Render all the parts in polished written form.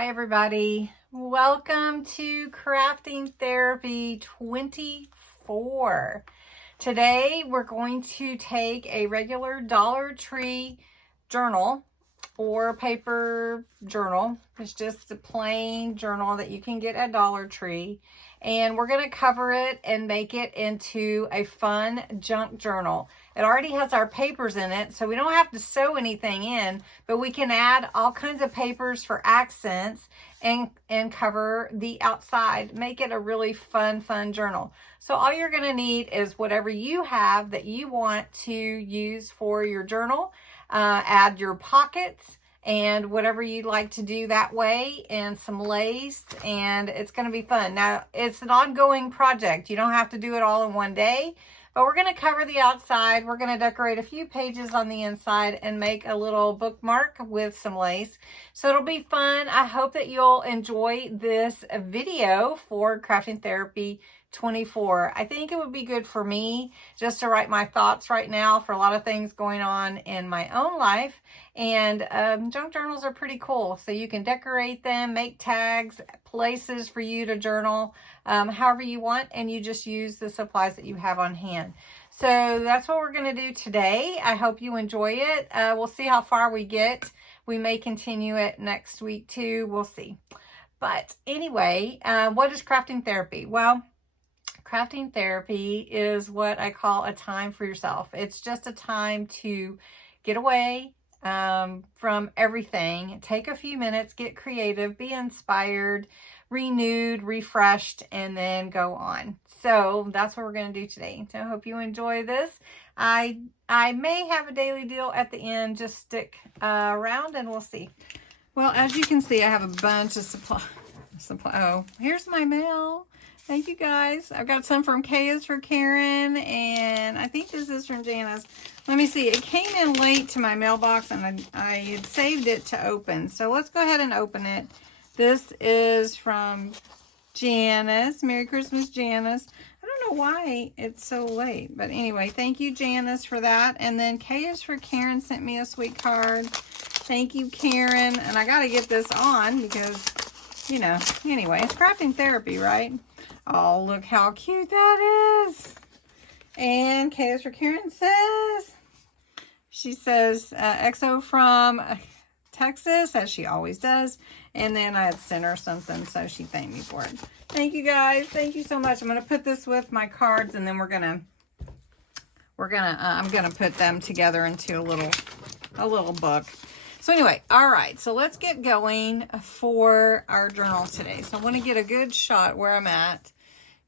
Hi everybody, welcome to Crafting Therapy 24. Today we're going to take a regular Dollar Tree journal or paper journal. It's just a plain journal that you can get at Dollar Tree, and we're going to cover it and make it into a fun junk journal. It already has our papers in it, so we don't have to sew anything in, but we can add all kinds of papers for accents and cover the outside. Make it a really fun journal. So all you're going to need is whatever you have that you want to use for your journal. Add your pockets and whatever you'd like to do that way, and some lace, and it's going to be fun. Now, it's an ongoing project. You don't have to do it all in one day, but we're going to cover the outside. We're going to decorate a few pages on the inside and make a little bookmark with some lace. So it'll be fun. I hope that you'll enjoy this video for Crafting Therapy 24. I think it would be good for me just to write my thoughts right now for a lot of things going on in my own life. And junk journals are pretty cool. So you can decorate them, make tags, places for you to journal, however you want, and you just use the supplies that you have on hand. So that's what we're going to do today. I hope you enjoy it. We'll see how far we get. We may continue it next week too. We'll see. But anyway, what is crafting therapy? Well, crafting therapy is what I call a time for yourself. It's just a time to get away from everything. Take a few minutes, get creative, be inspired, renewed, refreshed, and then go on. So that's what we're going to do today. So I hope you enjoy this. I may have a daily deal at the end. Just stick around and we'll see. Well, as you can see, I have a bunch of supply. Oh, here's my mail. Thank you guys. I've got some from K is for Karen, and I think this is from Janice. Let me see. It came in late to my mailbox, and I had saved it to open. So let's go ahead and open it. This is from Janice. Merry Christmas, Janice. I don't know why it's so late, but anyway, thank you, Janice, for that. And then K is for Karen sent me a sweet card. Thank you, Karen. And I got to get this on because, you know, anyway, it's crafting therapy, right? Oh, look how cute that is. And K is for Karen says, she says, XO from Texas, as she always does. And then I had sent her something, so she thanked me for it. Thank you guys. Thank you so much. I'm going to put this with my cards, and then I'm going to put them together into a little book. So anyway, all right, so let's get going for our journal today. So I want to get a good shot where I'm at,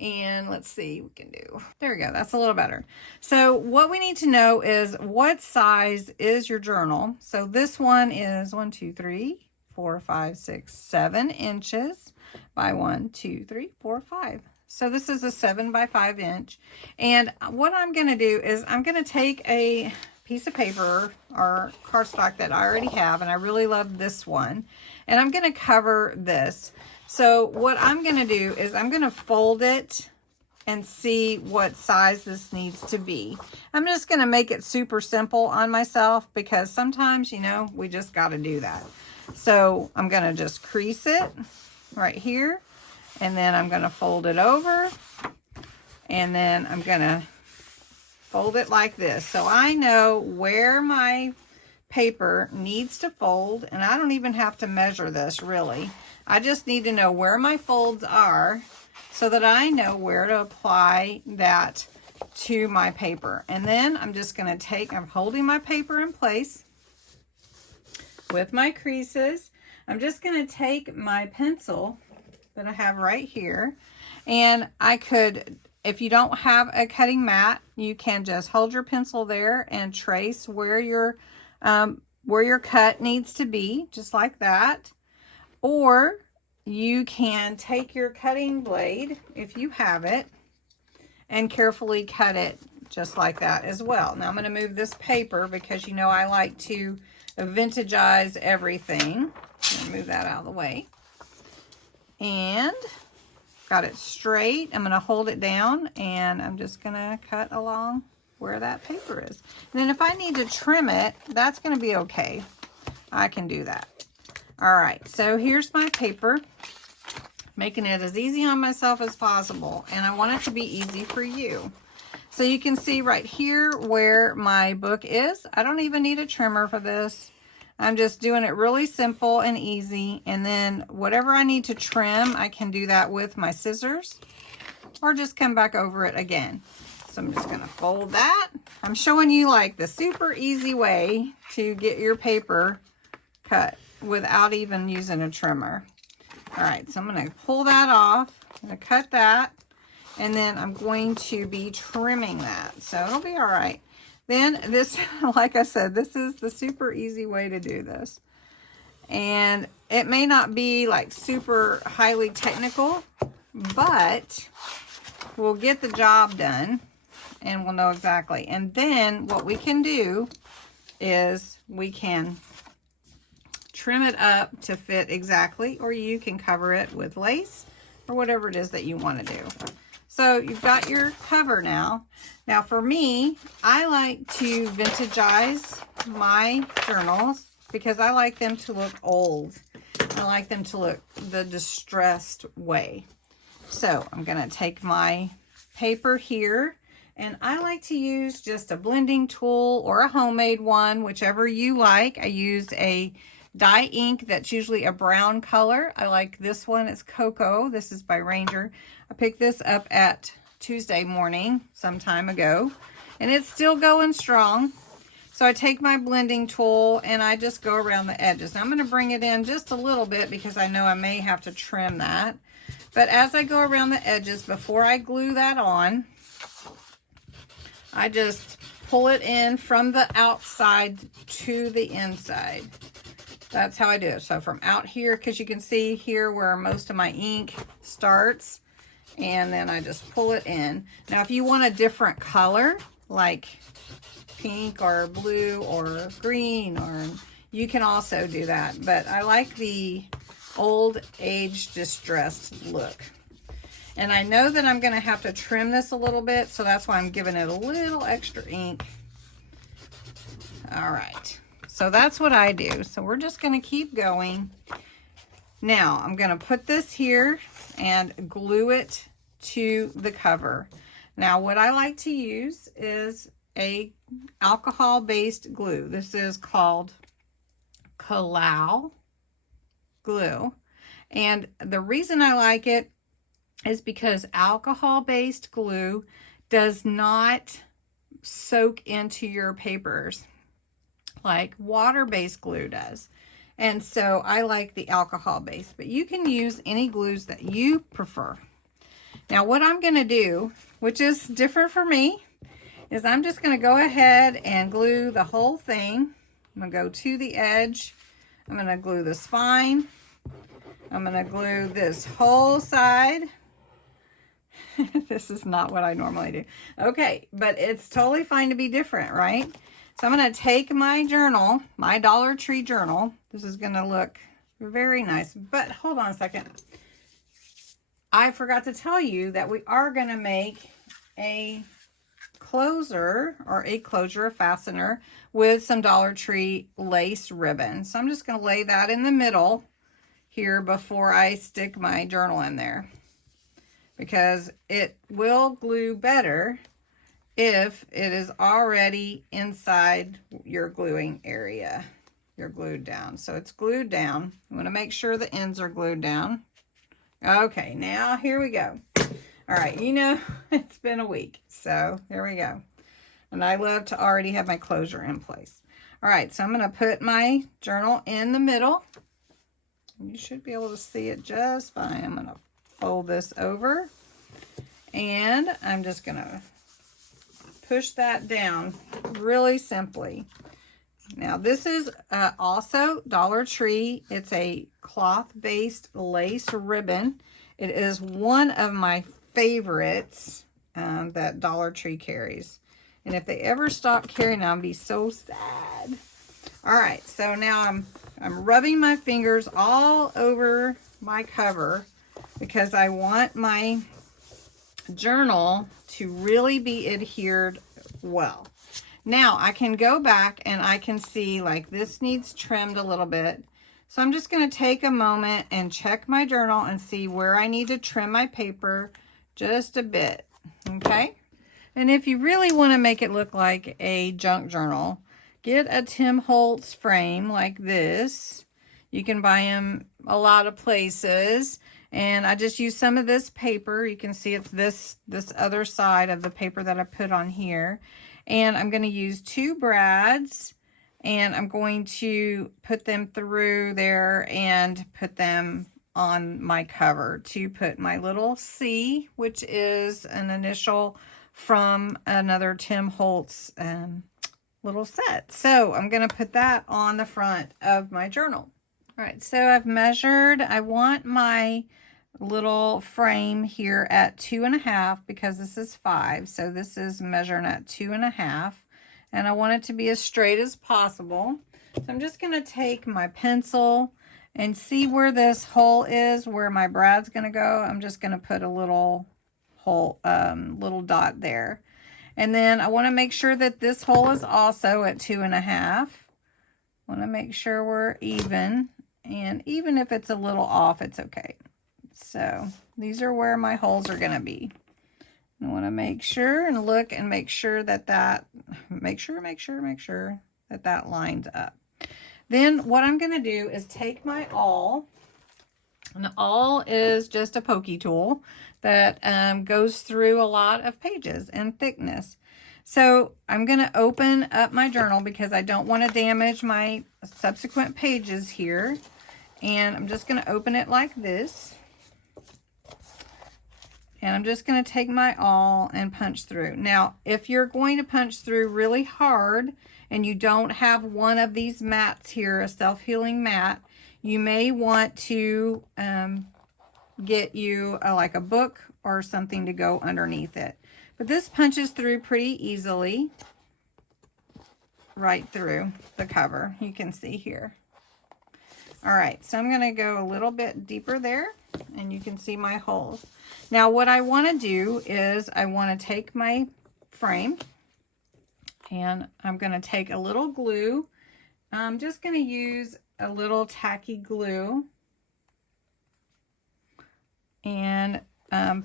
and let's see what we can do. There we go. That's a little better. So what we need to know is what size is your journal. So this one is 1, 2, 3, 4, 5, 6, 7 inches by 1, 2, 3, 4, 5. So this is a 7 by 5 inch. And what I'm going to do is I'm going to take a piece of paper or cardstock that I already have, and I really love this one, and I'm going to cover this. So what I'm going to do is I'm going to fold it and see what size this needs to be. I'm just going to make it super simple on myself because sometimes, you know, we just got to do that. So I'm going to just crease it right here, and then I'm going to fold it over, and then I'm going to fold it like this. So I know where my paper needs to fold, and I don't even have to measure this really. I just need to know where my folds are so that I know where to apply that to my paper. And then I'm just going to I'm holding my paper in place with my creases. I'm just going to take my pencil that I have right here, and I could, if you don't have a cutting mat, you can just hold your pencil there and trace where your cut needs to be, just like that. Or you can take your cutting blade, if you have it, and carefully cut it just like that as well. Now I'm going to move this paper because, you know, I like to vintagize everything. Move that out of the way. And got it straight. I'm going to hold it down, and I'm just going to cut along where that paper is. And then if I need to trim it, that's going to be okay. I can do that. All right, so here's my paper. Making it as easy on myself as possible, and I want it to be easy for you. So you can see right here where my book is. I don't even need a trimmer for this. I'm just doing it really simple and easy, and then whatever I need to trim, I can do that with my scissors or just come back over it again. So I'm just gonna fold that. I'm showing you like the super easy way to get your paper cut without even using a trimmer. All right, so I'm going to pull that off. I'm going to cut that, and then I'm going to be trimming that. So it'll be all right. Then this, like I said, this is the super easy way to do this. And it may not be like super highly technical, but we'll get the job done and we'll know exactly. And then what we can do is we can trim it up to fit exactly, or you can cover it with lace or whatever it is that you want to do. So you've got your cover now. Now for me, I like to vintagize my journals because I like them to look old. I like them to look the distressed way. So I'm going to take my paper here, and I like to use just a blending tool or a homemade one, whichever you like. I used a dye ink that's usually a brown color. I like this one. It's Cocoa. This is by Ranger. I picked this up at Tuesday morning some time ago, and it's still going strong. So I take my blending tool and I just go around the edges. Now I'm going to bring it in just a little bit because I know I may have to trim that. But as I go around the edges, before I glue that on, I just pull it in from the outside to the inside. That's how I do it. So from out here, because you can see here where most of my ink starts, and then I just pull it in. Now, if you want a different color, like pink or blue or green, or you can also do that. But I like the old age distressed look. And I know that I'm going to have to trim this a little bit, so that's why I'm giving it a little extra ink. All right. So that's what I do. So we're just going to keep going. Now I'm going to put this here and glue it to the cover. Now what I like to use is a alcohol-based glue. This is called Kalau glue. And the reason I like it is because alcohol-based glue does not soak into your papers like water-based glue does. And so I like the alcohol-based, but you can use any glues that you prefer. Now what I'm going to do, which is different for me, is I'm just going to go ahead and glue the whole thing. I'm going to go to the edge. I'm going to glue the spine. I'm going to glue this whole side. This is not what I normally do. Okay, but it's totally fine to be different, right? So I'm going to take my journal, my Dollar Tree journal. This is going to look very nice. But hold on a second. I forgot to tell you that we are going to make a closer or a closure, a fastener with some Dollar Tree lace ribbon. So I'm just going to lay that in the middle here before I stick my journal in there, because it will glue better if it is already inside your gluing area. You're glued down. So it's glued down. You want to make sure the ends are glued down. Okay, now here we go. All right, you know, it's been a week, so here we go. And I love to already have my closure in place. All right, so I'm going to put my journal in the middle. You should be able to see it just fine. I'm going to fold this over, and I'm just going to push that down really simply. Now this is also Dollar Tree. It's a cloth-based lace ribbon. It is one of my favorites that Dollar Tree carries. And if they ever stop carrying them, I'll be so sad. All right, so now I'm rubbing my fingers all over my cover because I want my journal to really be adhered well. Now I can go back and I can see like this needs trimmed a little bit. So I'm just going to take a moment and check my journal and see where I need to trim my paper just a bit, okay? And if you really want to make it look like a junk journal, get a Tim Holtz frame like this. You can buy them a lot of places. And I just use some of this paper. You can see it's this other side of the paper that I put on here. And I'm going to use 2 brads. And I'm going to put them through there and put them on my cover to put my little C, which is an initial from another Tim Holtz little set. So I'm going to put that on the front of my journal. All right, so I've measured. I want my little frame here at 2.5 because this is 5. So this is measuring at 2.5. And I want it to be as straight as possible. So I'm just going to take my pencil and see where this hole is, where my brad's going to go. I'm just going to put a little hole, little dot there. And then I want to make sure that this hole is also at 2.5. Want to make sure we're even. And even if it's a little off, it's okay. So these are where my holes are going to be. I want to make sure and look and make sure that make sure that lines up. Then what I'm going to do is take my awl. And awl is just a pokey tool that goes through a lot of pages and thickness. So I'm going to open up my journal because I don't want to damage my subsequent pages here. And I'm just going to open it like this. And I'm just going to take my awl and punch through. Now, if you're going to punch through really hard and you don't have one of these mats here, a self-healing mat, you may want to get you like a book or something to go underneath it. But this punches through pretty easily right through the cover. You can see here. All right, so I'm going to go a little bit deeper there, and you can see my holes. Now, what I want to do is I want to take my frame, and I'm going to take a little glue. I'm just going to use a little tacky glue and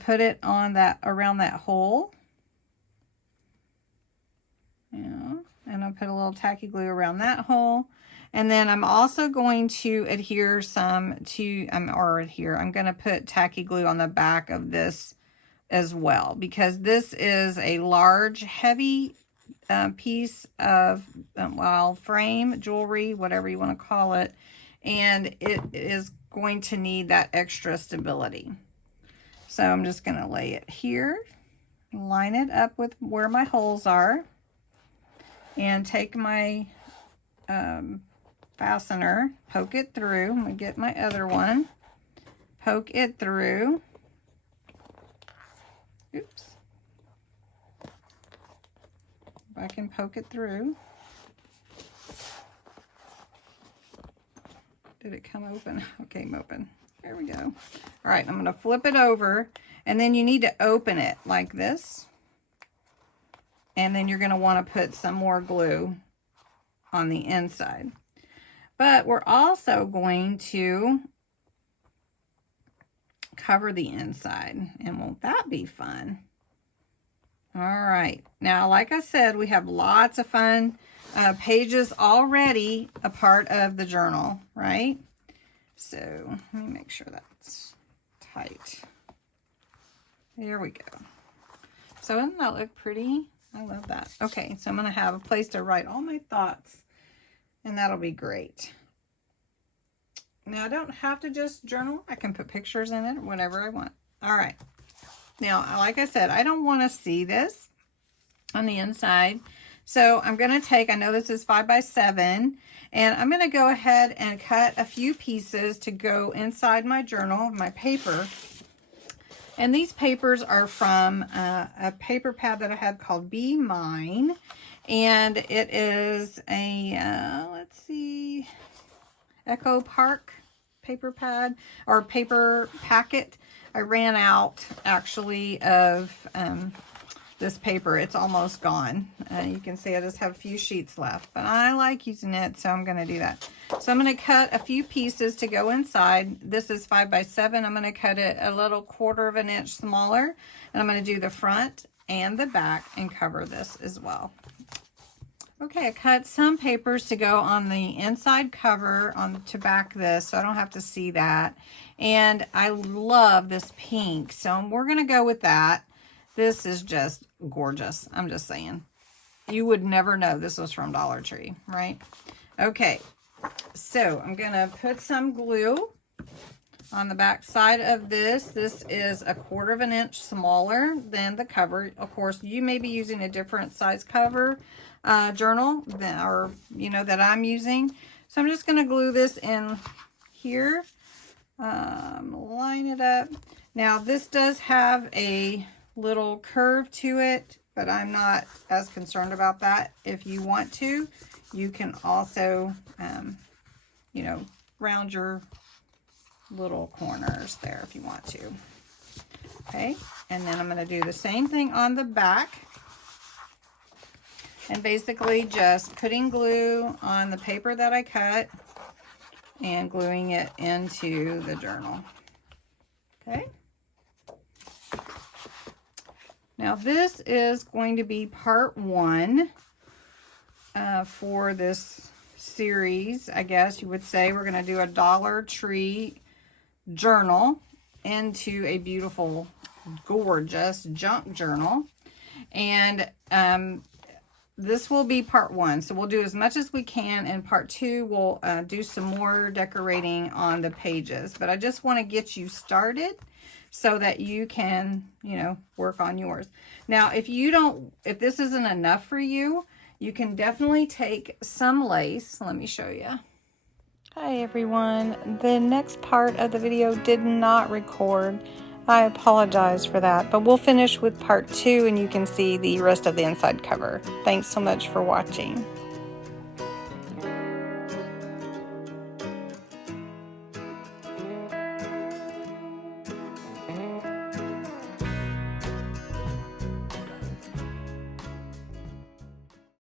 put it on around that hole. Yeah, and I'll put a little tacky glue around that hole. And then I'm also going to adhere some to, I'm going to put tacky glue on the back of this as well, because this is a large, heavy piece of, frame, jewelry, whatever you want to call it. And it is going to need that extra stability. So I'm just going to lay it here, line it up with where my holes are, and take my fastener, poke it through. I'm going to get my other one, poke it through. Oops. If I can poke it through. Did it come open? Okay, came open. There we go. All right, I'm going to flip it over, and then you need to open it like this. And then you're going to want to put some more glue on the inside. But we're also going to cover the inside. And won't that be fun? All right. Now, like I said, we have lots of fun pages already a part of the journal, right? So let me make sure that's tight. There we go. So doesn't that look pretty? I love that. Okay, so I'm going to have a place to write all my thoughts, and that'll be great. Now, I don't have to just journal. I can put pictures in it or whatever I want. All right. Now, like I said, I don't want to see this on the inside. So I'm going to take, I know this is 5 by 7, and I'm going to go ahead and cut a few pieces to go inside my journal, my paper. And these papers are from a paper pad that I had called Be Mine. And it is a, let's see, Echo Park paper pad or paper packet. I ran out actually of this paper. It's almost gone. You can see I just have a few sheets left, but I like using it, so I'm going to do that. So I'm going to cut a few pieces to go inside. This is 5 by 7. I'm going to cut it a little 1/4 of an inch smaller, and I'm going to do the front and the back and cover this as well. Okay, I cut some papers to go on the inside cover to back this, so I don't have to see that. And I love this pink, so we're going to go with that. This is just gorgeous. I'm just saying. You would never know this was from Dollar Tree, right? Okay, so I'm going to put some glue on the back side of this. This is a 1/4 of an inch smaller than the cover. Of course, you may be using a different size cover journal that I'm using. So I'm just going to glue this in here. Line it up. Now this does have a little curve to it, but I'm not as concerned about that. If you want to, you can also round your little corners there if you want to. Okay, and then I'm going to do the same thing on the back, and basically just putting glue on the paper that I cut and gluing it into the journal. Okay, now this is going to be part 1 for this series, I guess you would say. We're going to do a Dollar Tree journal into a beautiful, gorgeous junk journal. And this will be part 1. So we'll do as much as we can. In part 2, we'll do some more decorating on the pages. But I just want to get you started so that you can, work on yours. Now, if this isn't enough for you, you can definitely take some lace. Let me show you. Hi everyone. The next part of the video did not record. I apologize for that, but we'll finish with part 2 and you can see the rest of the inside cover. Thanks so much for watching.